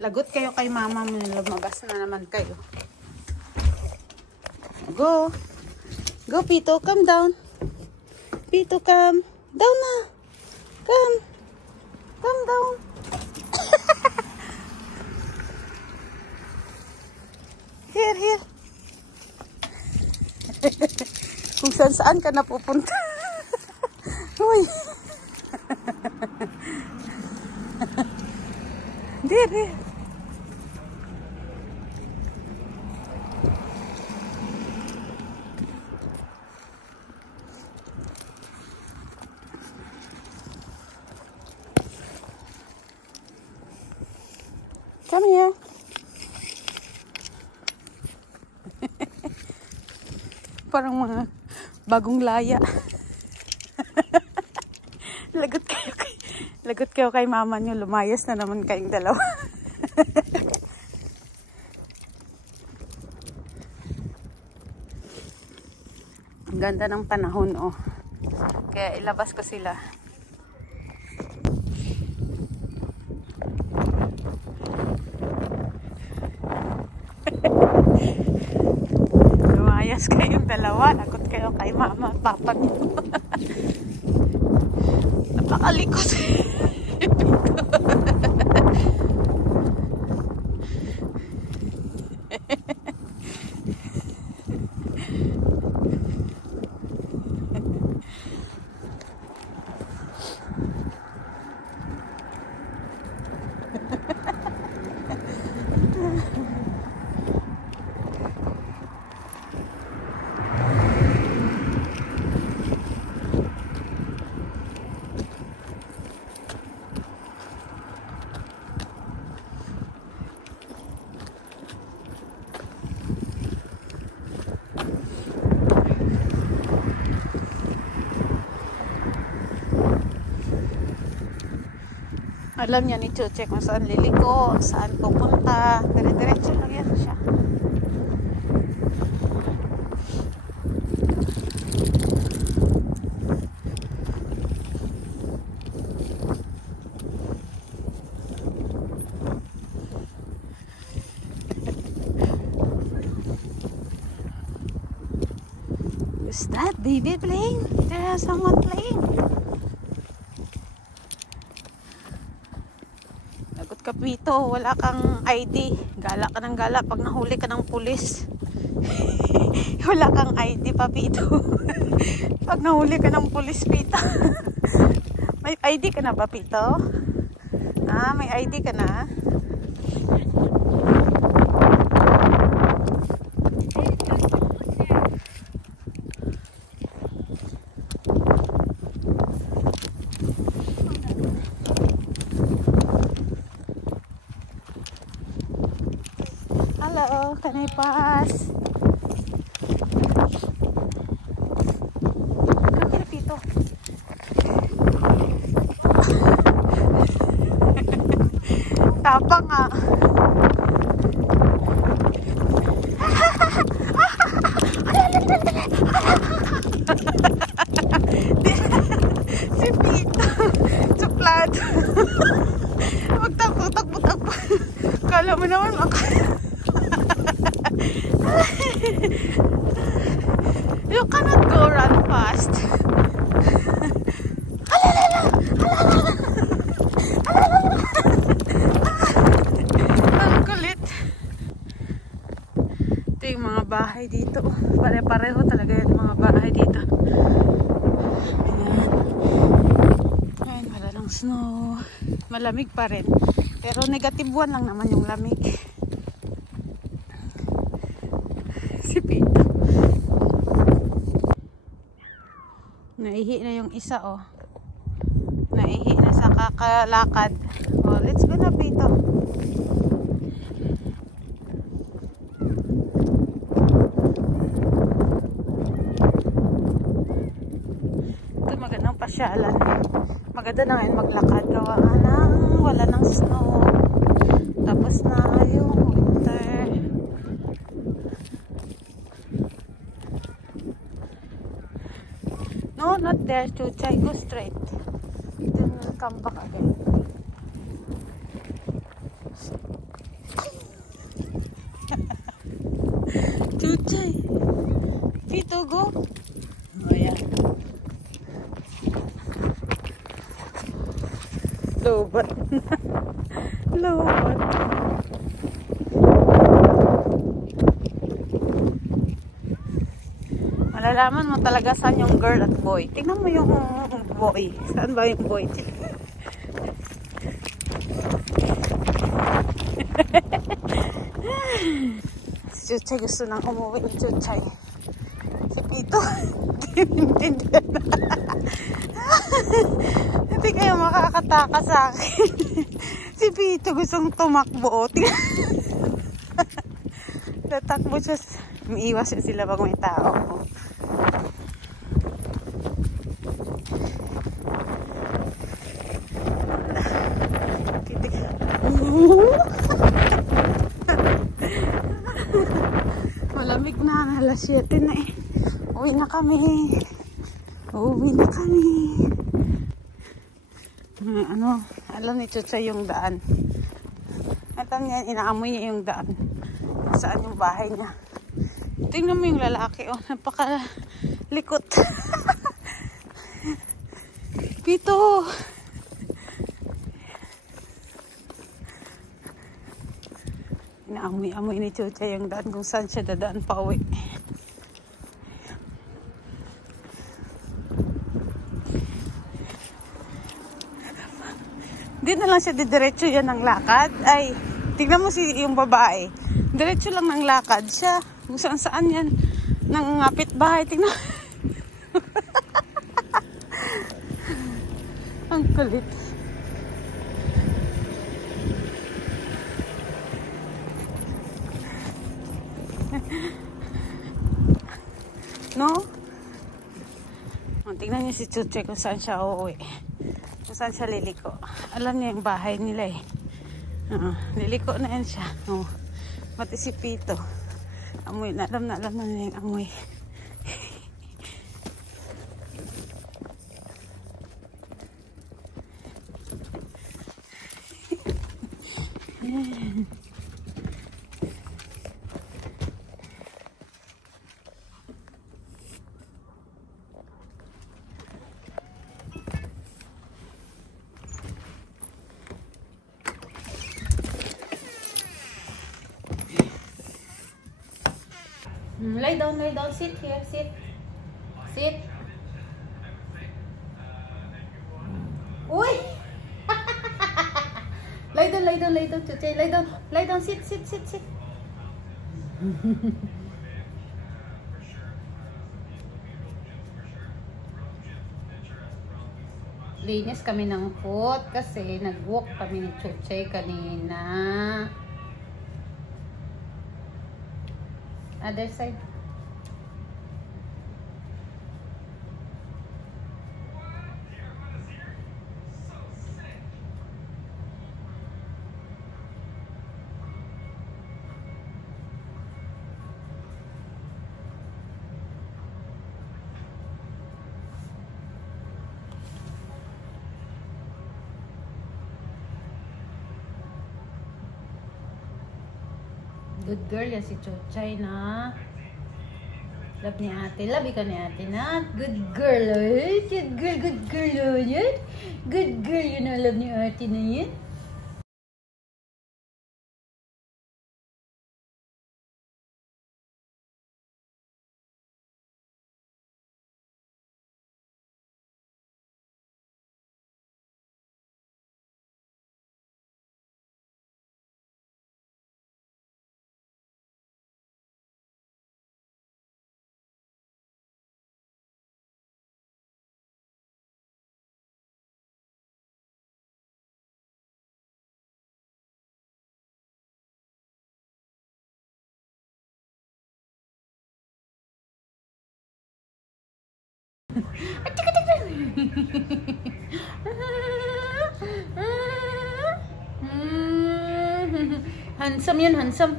Lagot kayo kay mama mo. Lumabas na naman kayo. Go. Go, Pito. Come down. Pito, come. Down na. Come. Come down. Here, here. Kung saan ka napupunta. Uy. There. Come here. Parang mga bagong laya. Lagot kayo kay mama nyo. Lumayas na naman kayong dalawa. Ang ganda ng panahon, oh. Kaya ilabas ko sila. Lumayas kayong dalawa. Lagot kayo kay mama at papa nyo. Napakalikot. Alam niya ni Chuche kung saan liliko, saan pupunta. Dire-diretso lang yan siya. Is that baby playing? There's someone playing. Kapito, wala kang ID. Gala ka ng gala pag nahuli ka ng pulis. Wala kang ID, Papito. Pag nahuli ka ng pulis, Pito. May ID ka na, Papito? Ah, may ID ka na? Hello, can I pass? Come here, Pito. Tapang nga. Si Pito. Suplado. Magtakbo. Kala mo naman you cannot go run fast. Ang kulit. Ito yung mga bahay dito. Pare-pareho talaga yung mga bahay dito. Ayan, wala ng snow. Malamig pa rin. Pero negative 1 lang naman yung lamig. Si Pito. Naihi na yung isa, oh. Naihi na sa kakalakad. Oh, let's go na, Pito. Ito magandang pasyalan. Maganda na ngayon maglakad. Gawa ng wala ng snow. Tapos na yung winter. No, not there, Chuchay. Go straight. come back again. Chuchay. Pito, go. Oh, yeah. Lobat. Lobat. Malalaman mo talaga saan yung girl at boy. Tingnan mo yung boy. Saan ba yung boy? Si Chuchay gusto nang umuwi ni Chuchay. Si Pito, hindi maintindihan na. Hindi kayo makakataka sa akin. Si Pito gustong tumakbo. Tatakbo siya. Umiiwas siya sila pag may tao. Malamig na, alas 7 na eh. Uwi na kami. Uwi na kami. Ano, alam ni Chuchay yung daan. Alam niya, inaamoy niya yung daan. Saan yung bahay niya. Tingnan mo yung lalaki, oh, napakalikot. Pito. Inaamoy-amoy ni Chuchay yung daan kung saan siya dadaan pa uwi. Di na lang siya didiretso yan ng lakad. Ay, tignan mo yung babae. Diretso lang ng lakad siya. Kung saan yan. Nangangapit bahay. Tignan. Ang kulit. No? Tignan niyo si Chuchay kung saan siya uuwi. Kung saan siya liliko. Alam niya yung bahay nila eh. Liliko na yan siya. Pati si Pito. Amoy, alam na niya yung amoy. Lay down, sit here, sit. Uy! lay down, Chuchay, lay down, sit. Linis kami ng foot kasi nag-walk kami ni Chuchay kanina. Other side. Good girl yan si Chuchay na. Love ni ate. Love ka ni ate na. Good girl. Eh? Good girl. Oh, yan. Good girl yun. Love ni ate na yan. Handsome yun, handsome.